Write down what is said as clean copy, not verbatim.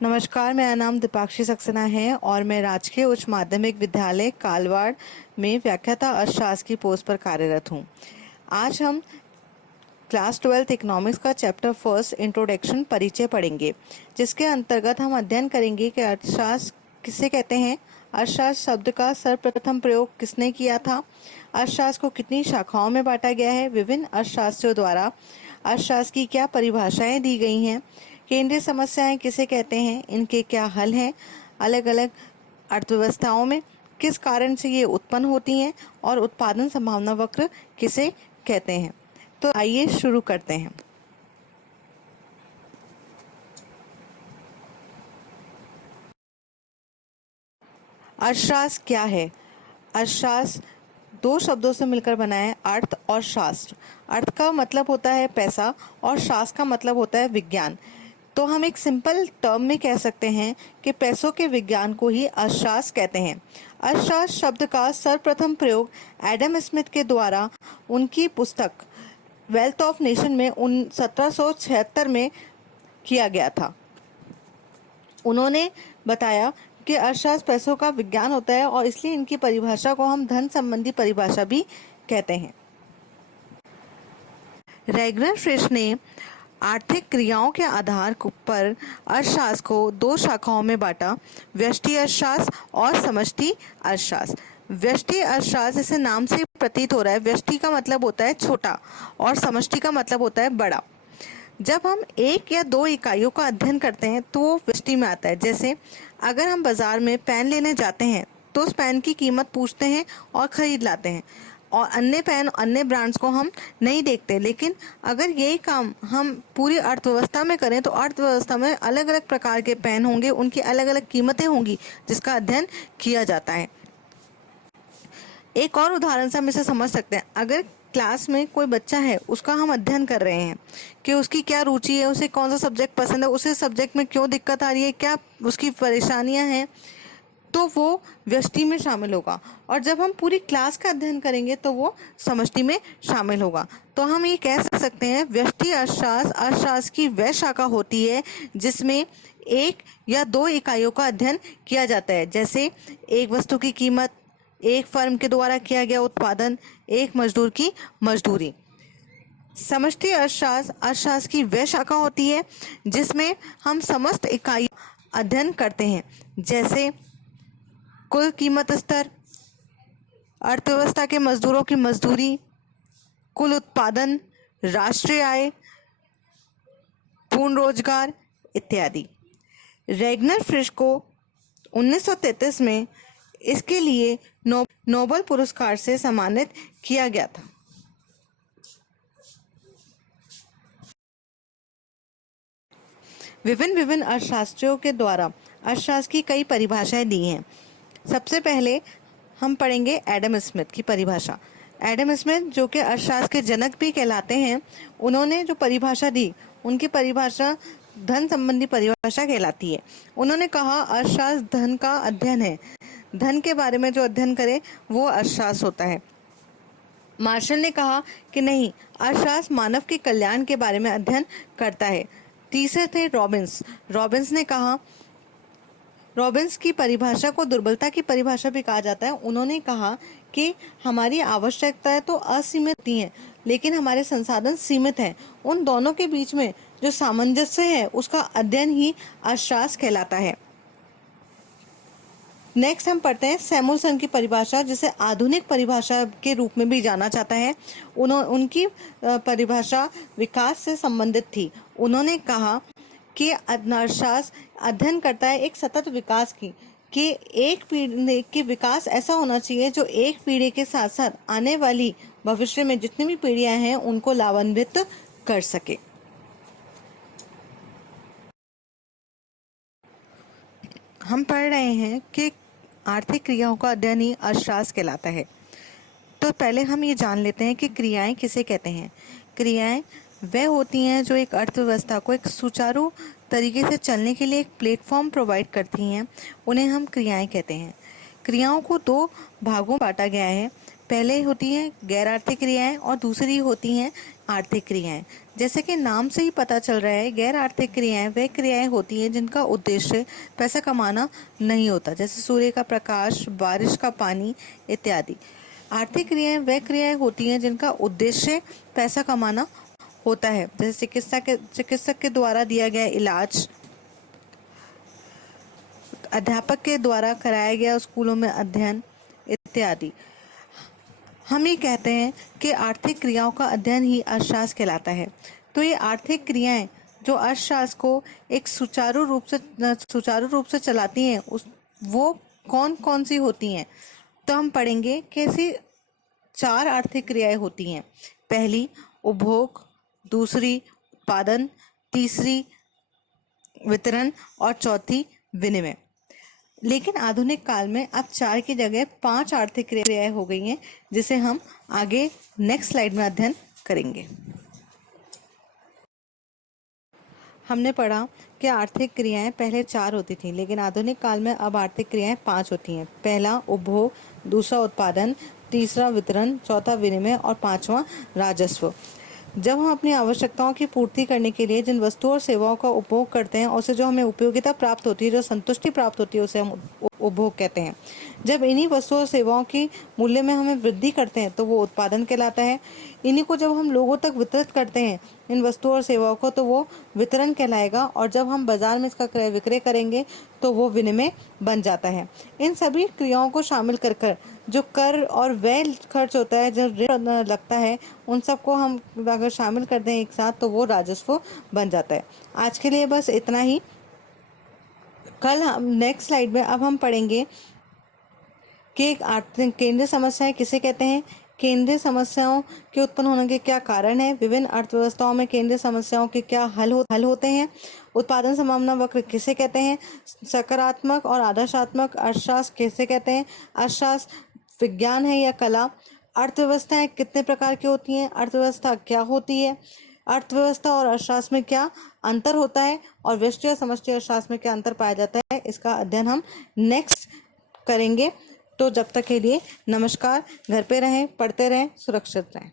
नमस्कार, मेरा नाम दीपाक्षी सक्सेना है और मैं राजकीय उच्च माध्यमिक विद्यालय कालवाड़ में व्याख्याता अर्थशास्त्र की पोस्ट पर कार्यरत हूँ। आज हम क्लास 12 इकोनॉमिक्स का चैप्टर फर्स्ट इंट्रोडक्शन परिचय पढ़ेंगे, जिसके अंतर्गत हम अध्ययन करेंगे कि अर्थशास्त्र किसे कहते हैं, अर्थशास्त्र शब्द का सर्वप्रथम प्रयोग किसने किया था, अर्थशास्त्र को कितनी शाखाओं में बांटा गया है, विभिन्न अर्थशास्त्रियों द्वारा अर्थशास्त्र की क्या परिभाषाएं दी गई हैं, केंद्रीय समस्याएं किसे कहते हैं, इनके क्या हल हैं, अलग अलग अर्थव्यवस्थाओं में किस कारण से ये उत्पन्न होती हैं और उत्पादन संभावना वक्र किसे कहते हैं। तो आइए शुरू करते हैं। अर्थशास्त्र क्या है? अर्थशास्त्र दो शब्दों से मिलकर बना है, अर्थ और शास्त्र। अर्थ का मतलब होता है पैसा और शास्त्र का मतलब होता है विज्ञान। तो हम एक सिंपल टर्म में कह सकते हैं कि पैसों के विज्ञान को ही अर्थशास्त्र कहते हैं। अर्थशास्त्र शब्द का सर्वप्रथम प्रयोग एडम स्मिथ के द्वारा उनकी पुस्तक वेल्थ ऑफ नेशन में 1776 में किया गया था। उन्होंने बताया कि अर्थशास्त्र पैसों का विज्ञान होता है और इसलिए इनकी परिभाषा को हम धन संबंधी परिभाषा भी कहते हैं। रैगनर फ्रिश ने आर्थिक क्रियाओं के आधार पर अर्थशास्त्र को दो शाखाओं में बांटा, व्यष्टि अर्थशास्त्र और समष्टि अर्थशास्त्र। व्यष्टि अर्थशास्त्र जैसे नाम से प्रतीत हो रहा है, व्यष्टि का मतलब होता है छोटा और समष्टि का मतलब होता है बड़ा। जब हम एक या दो इकाइयों का अध्ययन करते हैं तो वो व्यष्टि में आता है। जैसे अगर हम बाजार में पेन लेने जाते हैं तो उस पेन की कीमत पूछते हैं और खरीद लाते हैं, और अन्य पेन अन्य ब्रांड्स को हम नहीं देखते। लेकिन अगर यही काम हम पूरी अर्थव्यवस्था में करें तो अर्थव्यवस्था में अलग अलग प्रकार के पेन होंगे, उनकी अलग अलग कीमतें होंगी, जिसका अध्ययन किया जाता है। एक और उदाहरण से हम इसे समझ सकते हैं। अगर क्लास में कोई बच्चा है, उसका हम अध्ययन कर रहे हैं कि उसकी क्या रुचि है, उसे कौन सा सब्जेक्ट पसंद है, उसे सब्जेक्ट में क्यों दिक्कत आ रही है, क्या उसकी परेशानियां हैं, तो वो व्यष्टि में शामिल होगा। और जब हम पूरी क्लास का अध्ययन करेंगे तो वो समष्टि में शामिल होगा। तो हम ये कह सकते हैं व्यष्टि अर्थशास्त्र अर्थशास्त्र की वह शाखा होती है जिसमें एक या दो इकाइयों का अध्ययन किया जाता है। जैसे एक वस्तु की कीमत, एक फर्म के द्वारा किया गया उत्पादन, एक मजदूर की मजदूरी। समष्टि अर्थशास्त्र अर्थशास्त्र की वह शाखा होती है जिसमें हम समस्त इकाई अध्ययन करते हैं, जैसे कुल कीमत स्तर, अर्थव्यवस्था के मजदूरों की मजदूरी, कुल उत्पादन, राष्ट्रीय आय, पूर्ण रोजगार इत्यादि। रैगनर फ्रिश को 1933 में इसके लिए नोबेल पुरस्कार से सम्मानित किया गया था। विभिन्न अर्थशास्त्रियों के द्वारा अर्थशास्त्र की कई परिभाषाएं दी हैं। सबसे पहले हम पढ़ेंगे एडम स्मिथ की परिभाषा। एडम स्मिथ, जो कि अर्थशास्त्र के जनक भी कहलाते हैं, उन्होंने जो परिभाषा दी, उनकी परिभाषा धन संबंधी परिभाषा कहलाती है। उन्होंने कहा अर्थशास्त्र धन का अध्ययन है, धन के बारे में जो अध्ययन करे वो अर्थशास्त्र होता है। मार्शल ने कहा कि नहीं, अर्थशास्त्र मानव के कल्याण के बारे में अध्ययन करता है। तीसरे थे रॉबिन्स। रॉबिन्स ने कहा, रॉबिन्स की परिभाषा को दुर्बलता की परिभाषा भी कहा जाता है। उन्होंने कहा कि हमारी आवश्यकताएं तो असीमित होती हैं, लेकिन हमारे संसाधन सीमित हैं। उन दोनों के बीच में जो सामंजस्य है उसका अध्ययन ही अर्थशास्त्र कहलाता है। नेक्स्ट हम पढ़ते हैं सैमुअलसन की परिभाषा, जिसे आधुनिक परिभाषा के रूप में भी जाना जाता है। उनकी परिभाषा विकास से संबंधित थी। उन्होंने कहा कि अर्थशास्त्र अध्ययन करता है एक सतत विकास की, कि एक पीढ़ी के विकास ऐसा होना चाहिए जो एक पीढ़ी के साथ साथ आने वाली भविष्य में जितनी भी पीढ़ियां हैं उनको लाभान्वित कर सके। हम पढ़ रहे हैं कि आर्थिक क्रियाओं का अध्ययन ही अर्थशास्त्र कहलाता है। तो पहले हम ये जान लेते हैं कि क्रियाएं किसे कहते हैं। क्रियाएं वह होती हैं जो एक अर्थव्यवस्था को एक सुचारू तरीके से चलने के लिए एक प्लेटफॉर्म प्रोवाइड करती हैं, उन्हें हम क्रियाएं कहते हैं। क्रियाओं को दो भागों में बांटा गया है। पहले होती हैं गैर आर्थिक क्रियाएं और दूसरी होती हैं आर्थिक क्रियाएं। जैसे कि नाम से ही पता चल रहा है, गैर आर्थिक क्रियाएं वे क्रियाएं होती हैं जिनका उद्देश्य पैसा कमाना नहीं होता, जैसे सूर्य का प्रकाश, बारिश का पानी इत्यादि। आर्थिक क्रियाएं वे क्रियाएं होती हैं जिनका उद्देश्य पैसा कमाना होता है, जैसे चिकित्सक के द्वारा दिया गया इलाज, अध्यापक के द्वारा कराया गया स्कूलों में अध्ययन इत्यादि। हम ये कहते हैं कि आर्थिक क्रियाओं का अध्ययन ही अर्थशास्त्र कहलाता है। तो ये आर्थिक क्रियाएं जो अर्थशास्त्र को एक सुचारू रूप से चलाती हैं, वो कौन कौन सी होती हैं, तो हम पढ़ेंगे कि ऐसी 4 आर्थिक क्रियाएं होती हैं। पहली उपभोग, दूसरी उत्पादन, तीसरी वितरण और चौथी विनिमय। लेकिन आधुनिक काल में अब 4 की जगह 5 आर्थिक क्रियाएं हो गई हैं, जिसे हम आगे नेक्स्ट स्लाइड में अध्ययन करेंगे। हमने पढ़ा कि आर्थिक क्रियाएं पहले 4 होती थीं, लेकिन आधुनिक काल में अब आर्थिक क्रियाएं 5 होती हैं। पहला उपभोग, दूसरा उत्पादन, तीसरा वितरण, चौथा विनिमय और पांचवा राजस्व। जब हम अपनी आवश्यकताओं की पूर्ति करने के लिए जिन वस्तुओं और सेवाओं का उपभोग करते हैं, उससे जो हमें उपयोगिता प्राप्त होती है, जो संतुष्टि प्राप्त होती है, उसे हम उपभोग कहते हैं। जब इन्हीं वस्तुओं और सेवाओं की मूल्य में हमें वृद्धि करते हैं तो वो उत्पादन कहलाता है। इन्हीं को जब हम लोगों तक वितरित करते हैं, इन वस्तुओं और सेवाओं को, तो वो वितरण कहलाएगा। और जब हम बाजार में इसका क्रय विक्रय करेंगे तो वो विनिमय बन जाता है। इन सभी क्रियाओं को शामिल कर जो कर और व्यय खर्च होता है, जो ऋण लगता है, उन सबको हम अगर शामिल कर दें एक साथ तो वो राजस्व बन जाता है। आज के लिए बस इतना ही। कल हम नेक्स्ट स्लाइड में अब हम पढ़ेंगे कि केंद्रीय समस्याएं किसे कहते हैं, केंद्रीय समस्याओं के उत्पन्न होने के क्या कारण है, विभिन्न अर्थव्यवस्थाओं में केंद्रीय समस्याओं के क्या हल होते हैं, उत्पादन संभावना वक्र किसे कहते हैं, सकारात्मक और आदर्शात्मक अर्थशास्त्र किसे कहते हैं, अर्थशास्त्र विज्ञान है या कला, अर्थव्यवस्थाएं कितने प्रकार की होती हैं, अर्थव्यवस्था क्या होती है, अर्थव्यवस्था और अर्थशास्त्र में क्या अंतर होता है, और व्यष्टि और समष्टि अर्थशास्त्र में क्या अंतर पाया जाता है, इसका अध्ययन हम नेक्स्ट करेंगे। तो जब तक के लिए नमस्कार। घर पे रहें, पढ़ते रहें, सुरक्षित रहें।